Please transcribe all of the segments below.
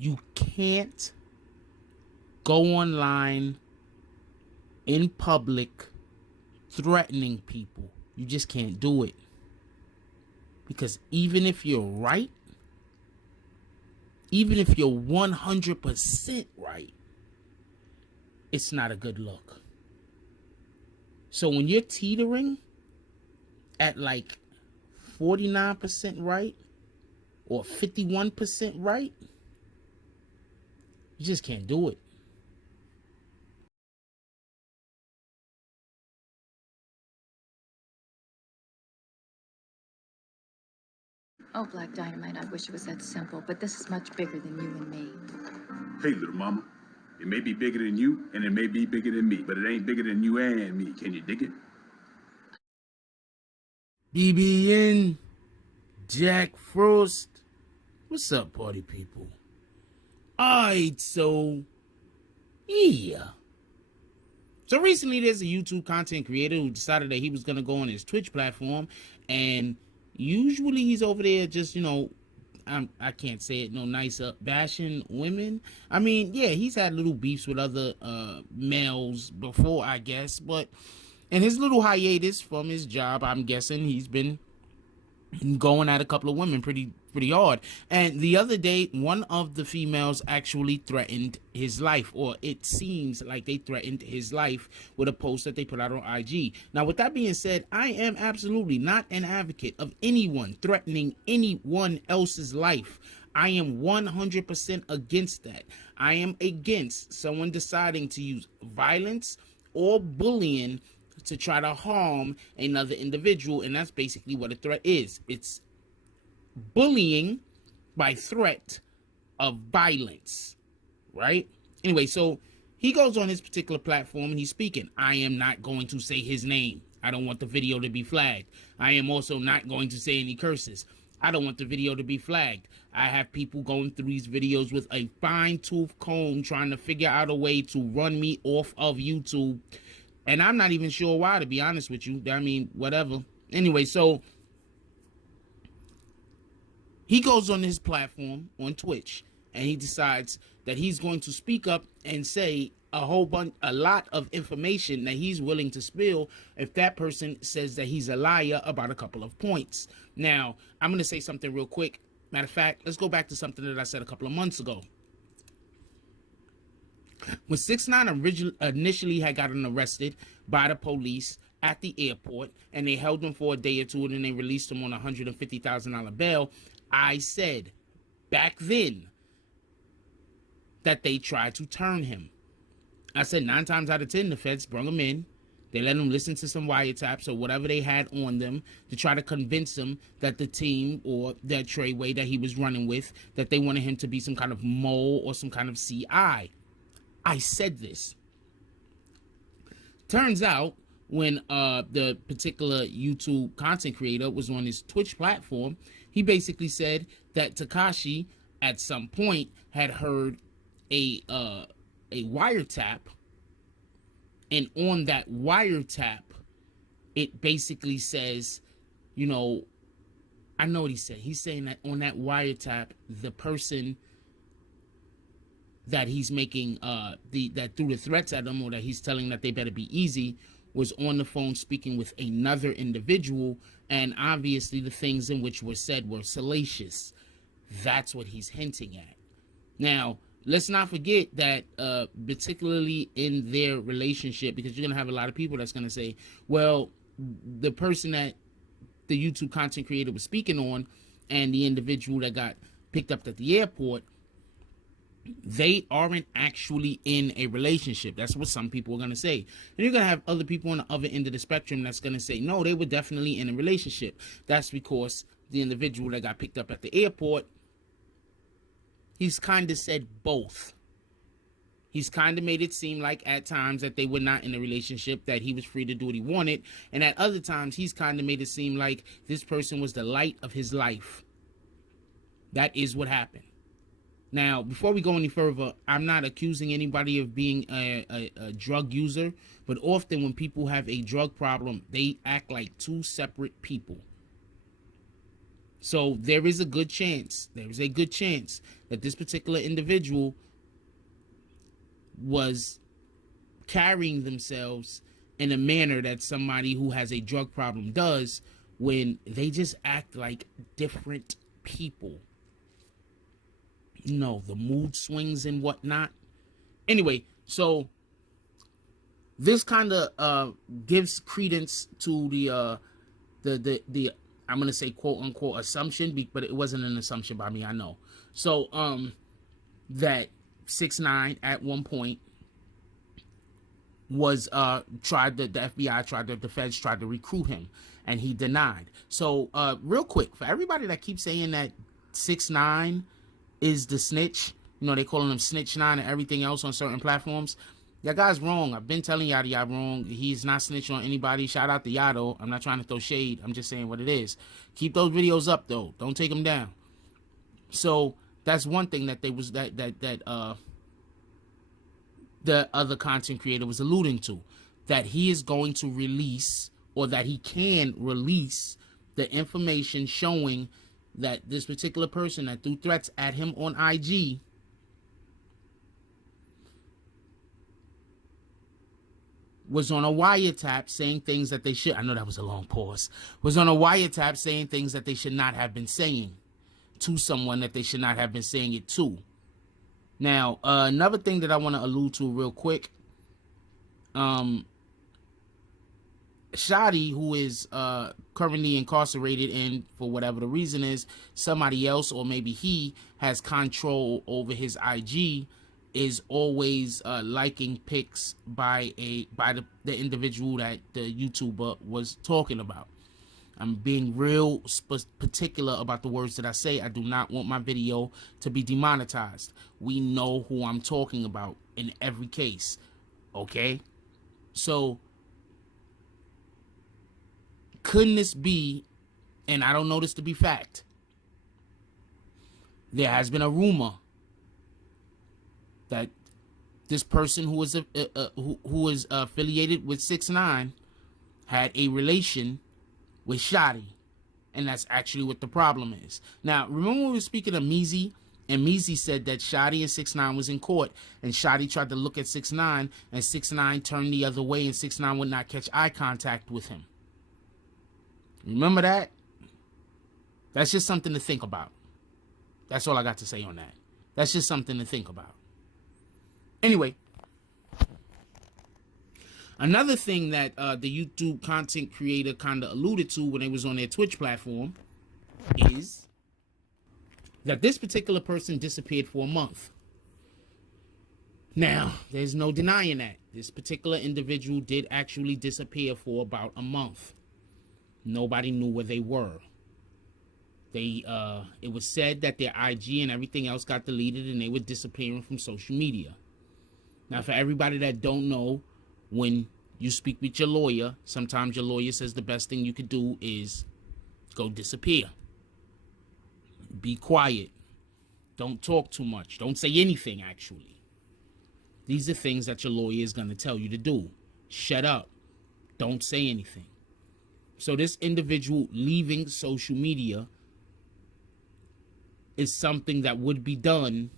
You can't go online in public threatening people. You just can't do it. Because even if you're right, even if you're 100% right, it's not a good look. So when you're teetering at like 49% right or 51% right, you just can't do it. Oh, Black Dynamite, I wish it was that simple, but this is much bigger than you and me. Hey, little mama. It may be bigger than you, and it may be bigger than me, but it ain't bigger than you and me. Can you dig it? BBN, Jack Frost. What's up, party people? Alright, so yeah. So recently there's a YouTube content creator who decided that he was gonna go on his Twitch platform, and usually he's over there just, I can't say it no nicer, bashing women. I mean, yeah, he's had little beefs with other males before, I guess, but in his little hiatus from his job, I'm guessing he's been going at a couple of women pretty hard. And the other day, one of the females actually threatened his life, or it seems like they threatened his life with a post that they put out on IG. Now, with that being said, I am absolutely not an advocate of anyone threatening anyone else's life. I am 100% against that. I am against someone deciding to use violence or bullying to try to harm another individual, and that's basically what a threat is. It's bullying by threat of violence, right? Anyway, so he goes on his particular platform and he's speaking. I am not going to say his name. I don't want the video to be flagged. I am also not going to say any curses. I don't want the video to be flagged. I have people going through these videos with a fine-tooth comb trying to figure out a way to run me off of YouTube. And I'm not even sure why, to be honest with you. I mean, whatever. Anyway, so he goes on his platform on Twitch and he decides that he's going to speak up and say a lot of information that he's willing to spill if that person says that he's a liar about a couple of points. Now, I'm going to say something real quick. Matter of fact, let's go back to something that I said a couple of months ago. When 6ix9ine initially had gotten arrested by the police at the airport, and they held him for a day or two, and then they released him on a $150,000 bail, I said back then that they tried to turn him. I said 9 times out of 10, the feds brought him in. They let him listen to some wiretaps or whatever they had on them to try to convince him that the team or that Treyway that he was running with, that they wanted him to be some kind of mole or some kind of CI. I said this. Turns out, when the particular YouTube content creator was on his Twitch platform, he basically said that Tekashi at some point had heard a wiretap, and on that wiretap, it basically says, I know what he said. He's saying that on that wiretap, the person that he's making that threw the threats at them, or that he's telling that they better be easy, was on the phone speaking with another individual, and obviously the things in which were said were salacious. That's what he's hinting at. Now, let's not forget that particularly in their relationship, because you're going to have a lot of people that's going to say, well, the person that the YouTube content creator was speaking on and the individual that got picked up at the airport, they aren't actually in a relationship. That's what some people are going to say. And you're going to have other people on the other end of the spectrum that's going to say, no, they were definitely in a relationship. That's because the individual that got picked up at the airport, he's kind of said both. He's kind of made it seem like at times that they were not in a relationship, that he was free to do what he wanted. And at other times, he's kind of made it seem like this person was the light of his life. That is what happened. Now, before we go any further, I'm not accusing anybody of being a drug user, but often when people have a drug problem, they act like two separate people. So there is a good chance that this particular individual was carrying themselves in a manner that somebody who has a drug problem does, when they just act like different people. You know, the mood swings and whatnot. Anyway, so this kind of gives credence to the I'm gonna say quote unquote assumption, but it wasn't an assumption by me, I know. So that 6ix9ine at one point was tried the FBI the feds tried to recruit him, and he denied. So real quick, for everybody that keeps saying that 6ix9ine is the snitch, you know, they calling him Snitch 9 and everything else on certain platforms. That guy's wrong. I've been telling y'all wrong. He's not snitching on anybody. Shout out to y'all though. I'm not trying to throw shade. I'm just saying what it is. Keep those videos up though. Don't take them down. So that's one thing that they was the other content creator was alluding to, that he is going to release, or that he can release, the information showing that this particular person that threw threats at him on IG was on a wiretap saying things that they should, I know that was a long pause, was on a wiretap saying things that they should not have been saying to someone that they should not have been saying it to. Now, another thing that I want to allude to real quick, Shotty, who is currently incarcerated, and for whatever the reason is, somebody else or maybe he has control over his IG, is always liking pics by the individual that the YouTuber was talking about. I'm being real particular about the words that I say. I do not want my video to be demonetized. We know who I'm talking about in every case, okay? So, couldn't this be, and I don't know this to be fact, there has been a rumor that this person who is who is affiliated with 6ix9ine had a relation with Shotty, and that's actually what the problem is. Now, remember we were speaking of Meezy, and Meezy said that Shotty and 6ix9ine was in court, and Shotty tried to look at 6ix9ine, and 6ix9ine turned the other way, and 6ix9ine would not catch eye contact with him. Remember that? That's just something to think about. That's all I got to say on that. That's just something to think about. Anyway, another thing that the YouTube content creator kind of alluded to when they was on their Twitch platform is that this particular person disappeared for a month. Now, there's no denying that. This particular individual did actually disappear for about a month. Nobody knew where they were. It was said that their IG and everything else got deleted and they were disappearing from social media. Now, for everybody that don't know, when you speak with your lawyer, sometimes your lawyer says the best thing you could do is go disappear. Be quiet. Don't talk too much. Don't say anything, actually. These are things that your lawyer is going to tell you to do. Shut up. Don't say anything. So this individual leaving social media is something that would be done,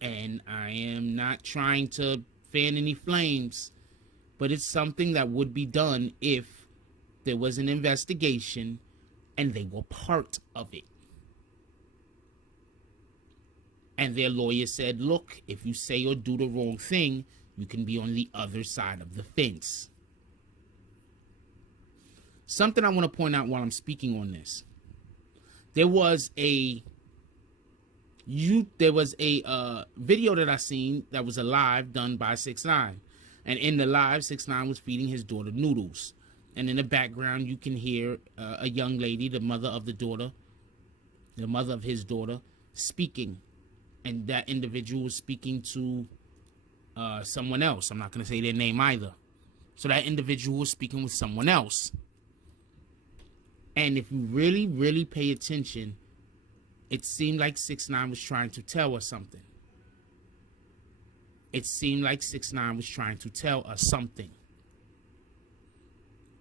and I am not trying to fan any flames, but it's something that would be done if there was an investigation and they were part of it. And their lawyer said, look, if you say or do the wrong thing, you can be on the other side of the fence. Something I want to point out while I'm speaking on this. There was a video that I seen that was a live done by 6ix9ine. And in the live, 6ix9ine was feeding his daughter noodles. And in the background, you can hear a young lady, the mother of his daughter, speaking. And that individual was speaking to someone else. I'm not going to say their name either. So that individual was speaking with someone else. And if you really, really pay attention, it seemed like 6ix9ine was trying to tell us something. It seemed like 6ix9ine was trying to tell us something.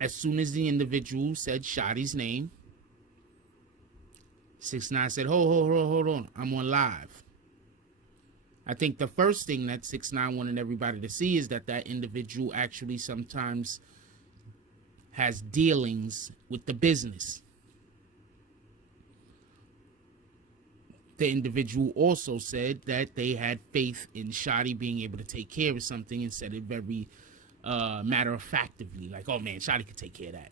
As soon as the individual said Shotty's name, 6ix9ine said, hold on. I'm on live. I think the first thing that 6ix9ine wanted everybody to see is that individual actually sometimes has dealings with the business. The individual also said that they had faith in Shotty being able to take care of something and said it very matter-of-factly. Like, oh man, Shotty could take care of that.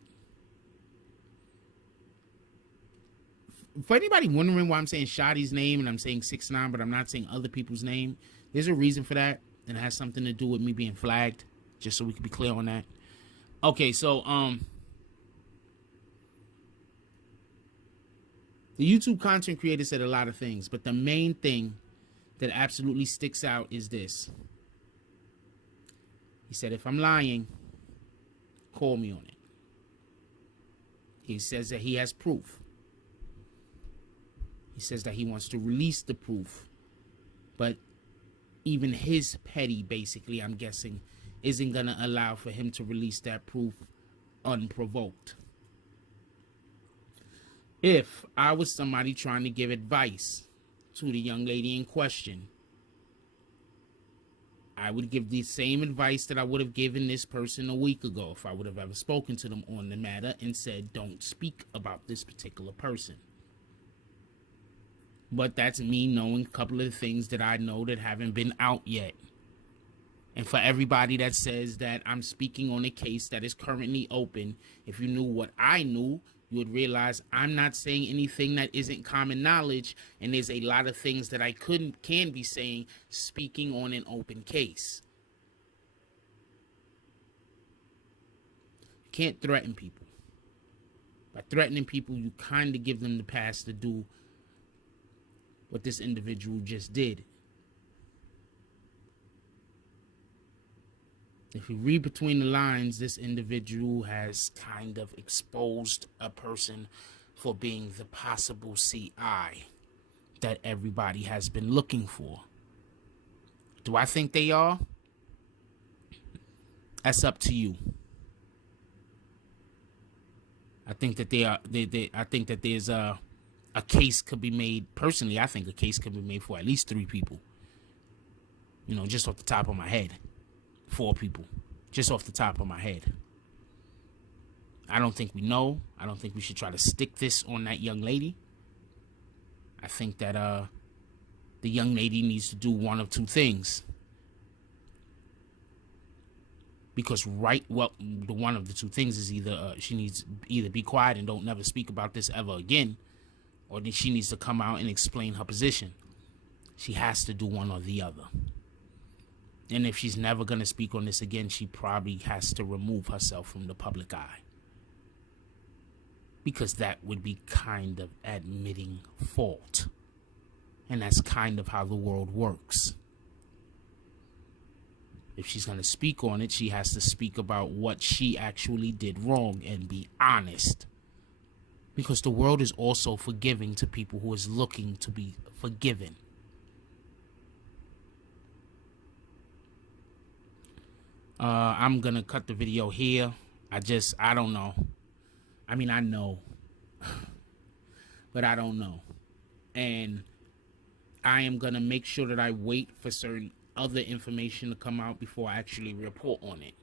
For anybody wondering why I'm saying Shotty's name and I'm saying 6ix9ine, but I'm not saying other people's name, there's a reason for that, and it has something to do with me being flagged, just so we can be clear on that. Okay, so the YouTube content creator said a lot of things, but the main thing that absolutely sticks out is this. He said, if I'm lying, call me on it. He says that he has proof. He says that he wants to release the proof, but even his petty, basically, I'm guessing, isn't going to allow for him to release that proof unprovoked. If I was somebody trying to give advice to the young lady in question, I would give the same advice that I would have given this person a week ago if I would have ever spoken to them on the matter and said, don't speak about this particular person. But that's me knowing a couple of the things that I know that haven't been out yet. And for everybody that says that I'm speaking on a case that is currently open, if you knew what I knew, you would realize I'm not saying anything that isn't common knowledge, and there's a lot of things that I can be saying speaking on an open case. You can't threaten people. By threatening people, you kind of give them the pass to do what this individual just did. If you read between the lines, this individual has kind of exposed a person for being the possible CI that everybody has been looking for. Do I think they are? That's up to you. I think that they are. I think that there's a case could be made. Personally, I think a case could be made for at least 3 people. You know, just off the top of my head. 4 people, just off the top of my head. I don't think we know. I don't think we should try to stick this on that young lady. I think that the young lady needs to do one of 2 things. Because the one of the 2 things is either she needs either be quiet and don't never speak about this ever again, or then she needs to come out and explain her position. She has to do one or the other. And if she's never going to speak on this again, she probably has to remove herself from the public eye. Because that would be kind of admitting fault. And that's kind of how the world works. If she's going to speak on it, she has to speak about what she actually did wrong and be honest. Because the world is also forgiving to people who is looking to be forgiven. I'm going to cut the video here. I don't know. I mean, I know. But I don't know. And I am going to make sure that I wait for certain other information to come out before I actually report on it.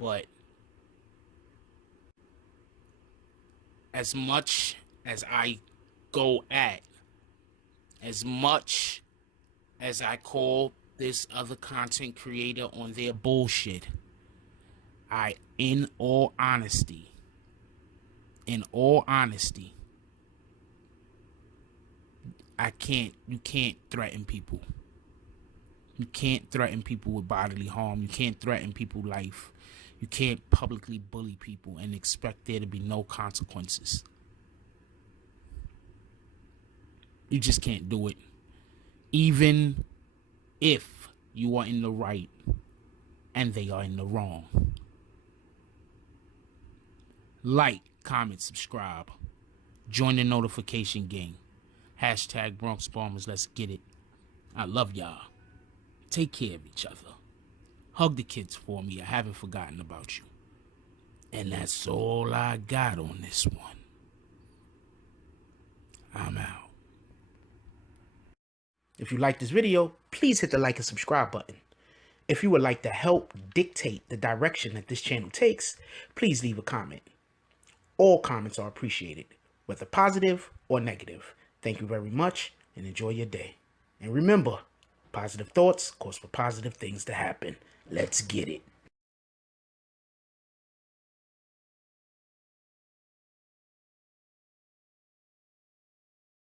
But as much as I go at, as much as I call this other content creator on their bullshit, in all honesty, you can't threaten people. You can't threaten people with bodily harm. You can't threaten people's life. You can't publicly bully people and expect there to be no consequences. You just can't do it. Even if you are in the right and they are in the wrong. Like, comment, subscribe. Join the notification gang. Hashtag Bronx Bombers, let's get it. I love y'all. Take care of each other. Hug the kids for me. I haven't forgotten about you. And that's all I got on this one. I'm out. If you like this video, please hit the like and subscribe button. If you would like to help dictate the direction that this channel takes, please leave a comment. All comments are appreciated, whether positive or negative. Thank you very much and enjoy your day. And remember, positive thoughts cause for positive things to happen. Let's get it.